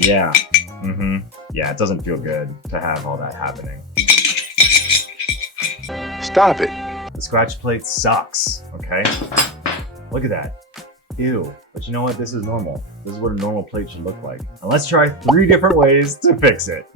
Yeah. Yeah, it doesn't feel good to have all that happening. Stop it. The scratch plate sucks, okay? Look at that. Ew. But you know what? This is normal. This is what a normal plate should look like. And let's try 3 different ways to fix it.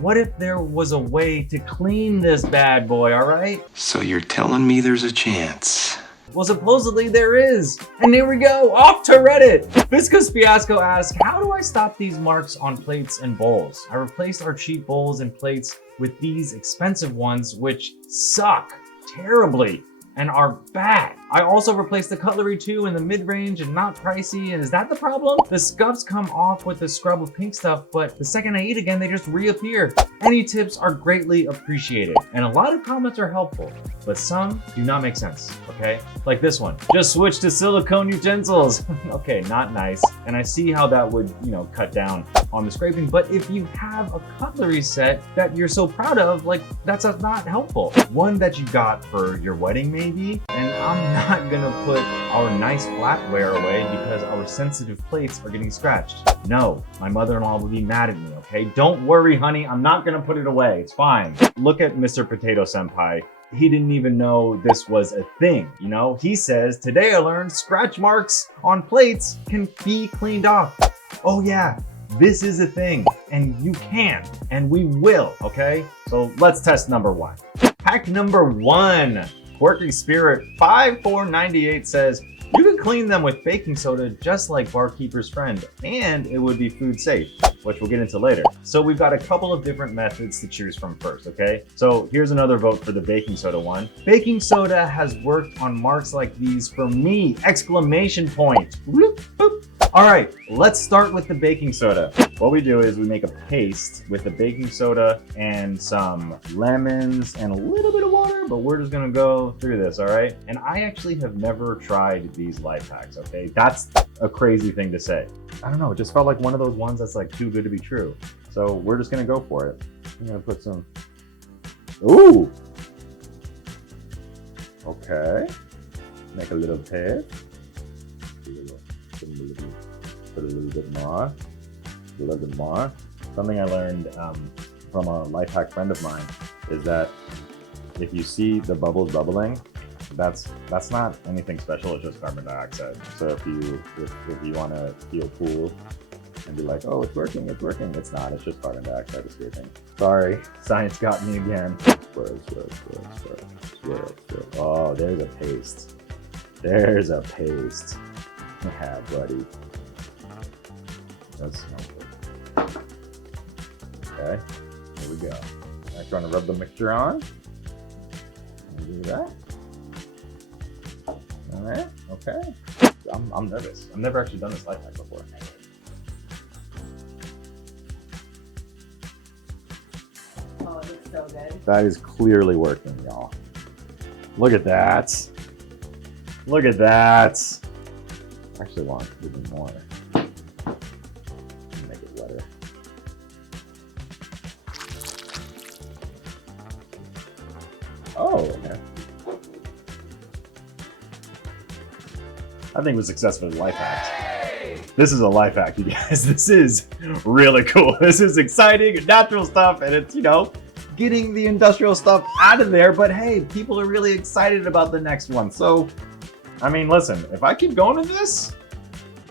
What if there was a way to clean this bad boy, all right? So you're telling me there's a chance? Well, supposedly there is. And here we go, off to Reddit. Viscous Fiasco asks, how do I stop these marks on plates and bowls? I replaced our cheap bowls and plates with these expensive ones, which suck terribly and are bad. I also replaced the cutlery too in the mid-range and not pricey. And is that the problem? The scuffs come off with the scrub of pink stuff, but the second I eat again, they just reappear. Any tips are greatly appreciated. And a lot of comments are helpful, but some do not make sense, okay? Like this one, just switch to silicone utensils. Okay, not nice. And I see how that would, cut down on the scraping, but if you have a cutlery set that you're so proud of, like that's not helpful. One that you got for your wedding maybe, and I'm not gonna put our nice flatware away because our sensitive plates are getting scratched. No, my mother-in-law will be mad at me, okay? Don't worry, honey, I'm not gonna put it away, it's fine. Look at Mr. Potato Senpai. He didn't even know this was a thing, He says, today I learned scratch marks on plates can be cleaned off. Oh yeah, this is a thing, and you can, and we will, okay? So let's test number 1. Hack number 1. Quirky Spirit 5498 says, you can clean them with baking soda just like Barkeeper's friend, and it would be food safe, which we'll get into later. So we've got a couple of different methods to choose from first, okay? So here's another vote for the baking soda one. Baking soda has worked on marks like these for me! Exclamation point! Bloop, boop. All right, let's start with the baking soda. What we do is we make a paste with the baking soda and some lemons and a little bit of water, but we're just gonna go through this, all right? And I actually have never tried these life hacks, okay? That's a crazy thing to say. I don't know, it just felt like one of those ones that's like too good to be true. So we're just gonna go for it. I'm gonna put some, ooh! Okay, make a little paste. Put a little bit more, a little bit more. Something I learned from a life hack friend of mine is that if you see the bubbles bubbling, that's not anything special, it's just carbon dioxide. So if you want to feel cool and be like, oh, it's working, it's not, it's just carbon dioxide escaping. Sorry, science got me again. Swirl. Oh, there's a paste. There's a paste. Yeah, buddy. That's not good. Okay, here we go. I'm trying to rub the mixture on. Do that. All right, okay. I'm nervous. I've never actually done this life hack before. Oh, it looks so good. That is clearly working, y'all. Look at that. Look at that. I actually want even more. Make it wetter. Oh, okay. I think we're successful with life hacks. This is a life hack, you guys. This is really cool. This is exciting, natural stuff, and it's, getting the industrial stuff out of there. But hey, people are really excited about the next one. So, I mean, listen, if I keep going with this,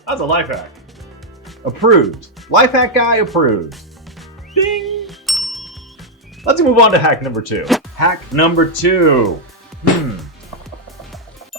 that's a life hack. Approved. Life hack guy approved. Ding! Let's move on to hack number 2. Hack number 2.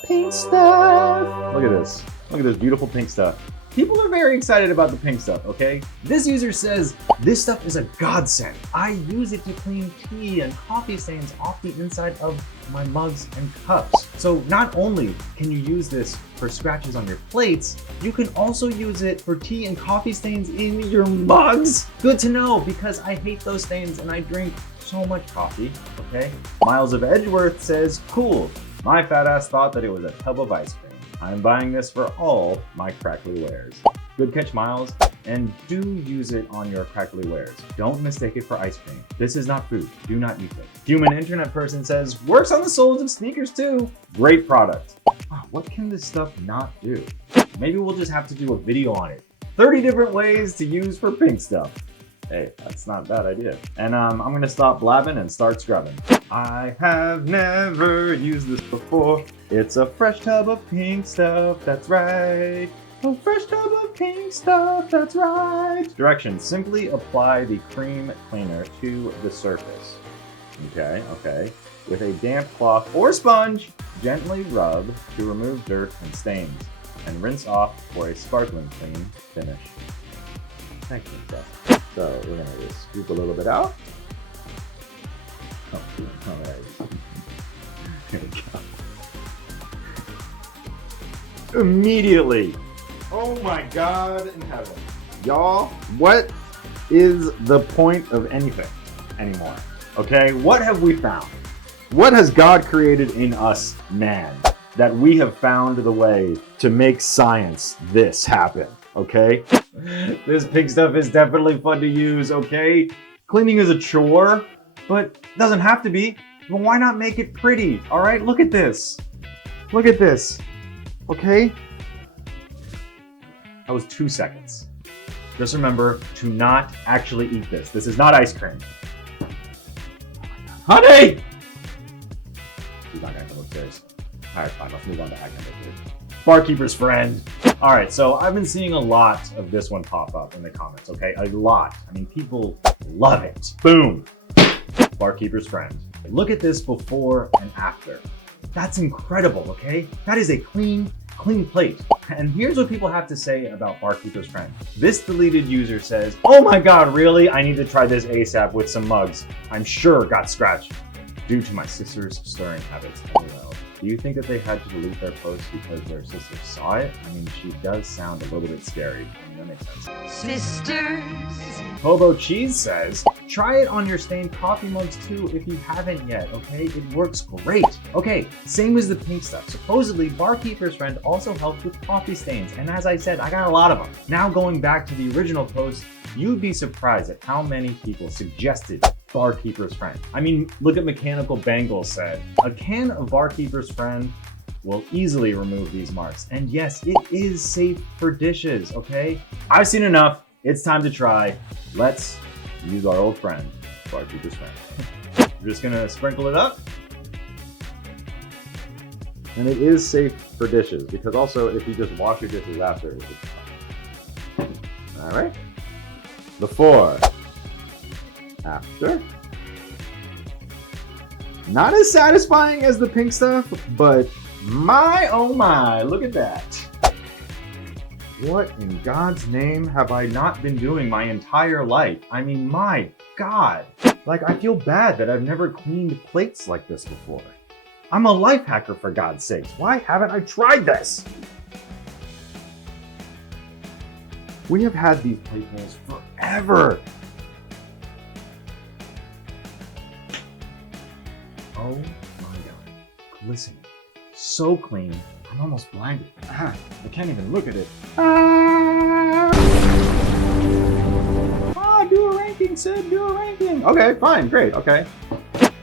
Pink stuff. Look at this. Look at this beautiful pink stuff. People are very excited about the pink stuff, okay? This user says, this stuff is a godsend. I use it to clean tea and coffee stains off the inside of my mugs and cups. So not only can you use this for scratches on your plates, you can also use it for tea and coffee stains in your mugs. Good to know, because I hate those stains and I drink so much coffee, okay? Miles of Edgeworth says, cool. My fat ass thought that it was a tub of ice cream. I'm buying this for all my crackly wares. Good catch, Miles. And do use it on your crackly wares. Don't mistake it for ice cream. This is not food. Do not use it. Human Internet Person says, works on the soles of sneakers too. Great product. What can this stuff not do? Maybe we'll just have to do a video on it. 30 different ways to use for pink stuff. Hey, that's not a bad idea. And I'm gonna stop blabbing and start scrubbing. I have never used this before. It's a fresh tub of pink stuff, that's right. A fresh tub of pink stuff, that's right. Directions: simply apply the cream cleaner to the surface. Okay. With a damp cloth or sponge, gently rub to remove dirt and stains, and rinse off for a sparkling clean finish. Thank you, Jeff. So we're gonna just scoop a little bit out. Oh, all right. Here we go. Immediately. Oh my God in heaven. Y'all, what is the point of anything anymore? Okay, what have we found? What has God created in us, man, that we have found the way to make science this happen, okay? This pink stuff is definitely fun to use, okay? Cleaning is a chore, but it doesn't have to be. Well, why not make it pretty, all right? Look at this. Look at this, okay? That was 2 seconds. Just remember to not actually eat this. This is not ice cream. Honey! She's not gonna come upstairs. All right, fine, let's move on to acting. Barkeeper's friend. All right, so I've been seeing a lot of this one pop up in the comments, okay? A lot. I mean, people love it. Boom. Barkeeper's friend. Look at this before and after. That's incredible, okay? That is a clean plate. And here's what people have to say about Barkeeper's friend. This deleted user says, oh my God, really? I need to try this ASAP with some mugs. I'm sure got scratched due to my sister's stirring habits. LOL. Do you think that they had to delete their post because their sister saw it? I mean, she does sound a little bit scary. I mean, that makes sense. Sisters. Hobo Cheese says, try it on your stained coffee mugs too if you haven't yet, okay? It works great. Okay, same as the pink stuff. Supposedly, Barkeeper's friend also helps with coffee stains. And as I said, I got a lot of them. Now going back to the original post, you'd be surprised at how many people suggested Barkeeper's friend. I mean, look at Mechanical Bangle said, a can of Barkeeper's friend will easily remove these marks. And yes, it is safe for dishes, okay? I've seen enough. It's time to try. Let's use our old friend, Barkeeper's friend. We're just gonna sprinkle it up. And it is safe for dishes because also if you just wash your dishes after, it's fine. All right. Before, after. Not as satisfying as the pink stuff, but my oh my, look at that. What in God's name have I not been doing my entire life? I mean, my God. Like, I feel bad that I've never cleaned plates like this before. I'm a life hacker, for God's sakes. Why haven't I tried this? We have had these plate bowls forever. Oh my God. Glistening. So clean. I'm almost blinded. I can't even look at it. Do a ranking, Sid. Do a ranking. Okay, fine. Great. Okay.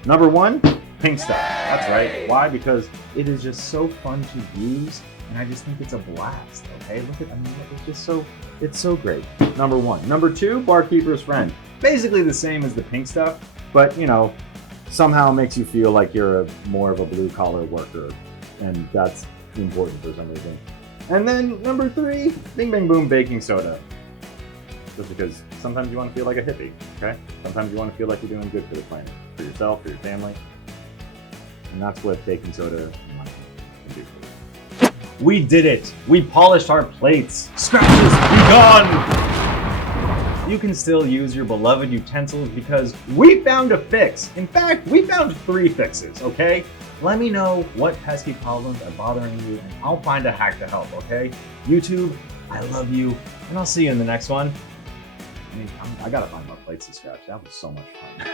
Number 1, pink stuff. That's right. Why? Because it is just so fun to use. And I just think it's a blast. Okay. Look at, I mean, it's just so, it's so great. Number 1. Number 2, Barkeeper's friend. Basically the same as the pink stuff, but you know, somehow makes you feel like you're more of a blue collar worker. And that's important for some reason. And then number 3, Bing Bang Boom baking soda. Just because sometimes you want to feel like a hippie, okay? Sometimes you want to feel like you're doing good for the planet, for yourself, for your family. And that's what baking soda can do for you. We did it! We polished our plates! Scratches be gone! You can still use your beloved utensils because we found a fix. In fact, we found 3 fixes, okay? Let me know what pesky problems are bothering you and I'll find a hack to help, okay? YouTube, I love you, and I'll see you in the next one. I mean, I gotta find more plates to scratch. That was so much fun.